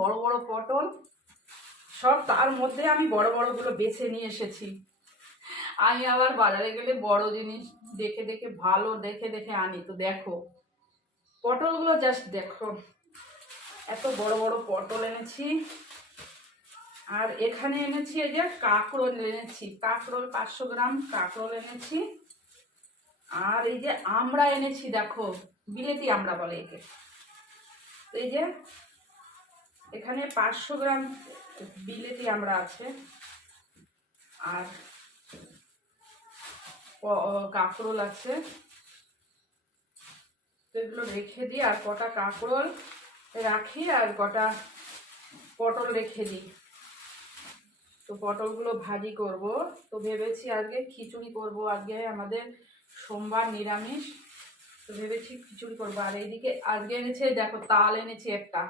বড় বড় পটল সব, তার মধ্যে আমি বড় বড়গুলো বেছে নিয়ে এসেছি। আমি আবার বাজারে গেলে বড় জিনিস দেখে দেখে ভালো দেখে দেখে আনি। তো দেখো পটলগুলো জাস্ট দেখো, এত বড় বড় পটল এনেছি। আর এখানে এনেছি এই যে কাঁকরোল এনেছি, কাঁকরোল 500 গ্রাম কাঁকরোল এনেছি। আর এই যে আমড়া এনেছি, দেখো বিলেতি আমড়া বলে একে। এই যে এখানে 500 গ্রাম বিলেতি আমড়া আছে। আর কাঁকরোল আছে, তো এগুলো রেখে দিই। আর কটা কাঁকরোল রাখি আর কটা পটল রেখে দিই। তো পটলগুলো ভাজি করব। তো ভেবেছি আজকে খিচুড়ি করব, আজকে আমাদের সোমবার নিরামিষ। তো ভেবেছি খিচুড়ি করবো। আর এইদিকে আজকে এনেছে দেখো তাল এনেছি একটা,